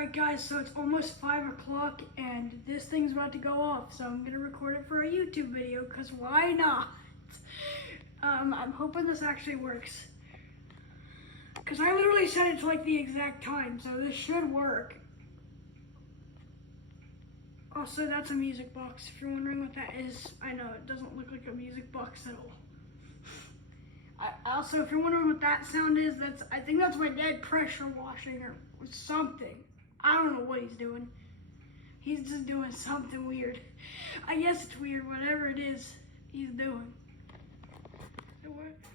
Alright guys, so it's almost 5 o'clock and this thing's about to go off, so I'm gonna record it for a YouTube video, because why not? I'm hoping this actually works. Because I literally set it to like the exact time, so this should work. Also, that's a music box, if you're wondering what that is. I know, it doesn't look like a music box at all. Also, if you're wondering what that sound is, I think that's my dad pressure washing or something. I don't know what he's doing. He's just doing something weird. I guess it's weird, whatever it is he's doing. It worked.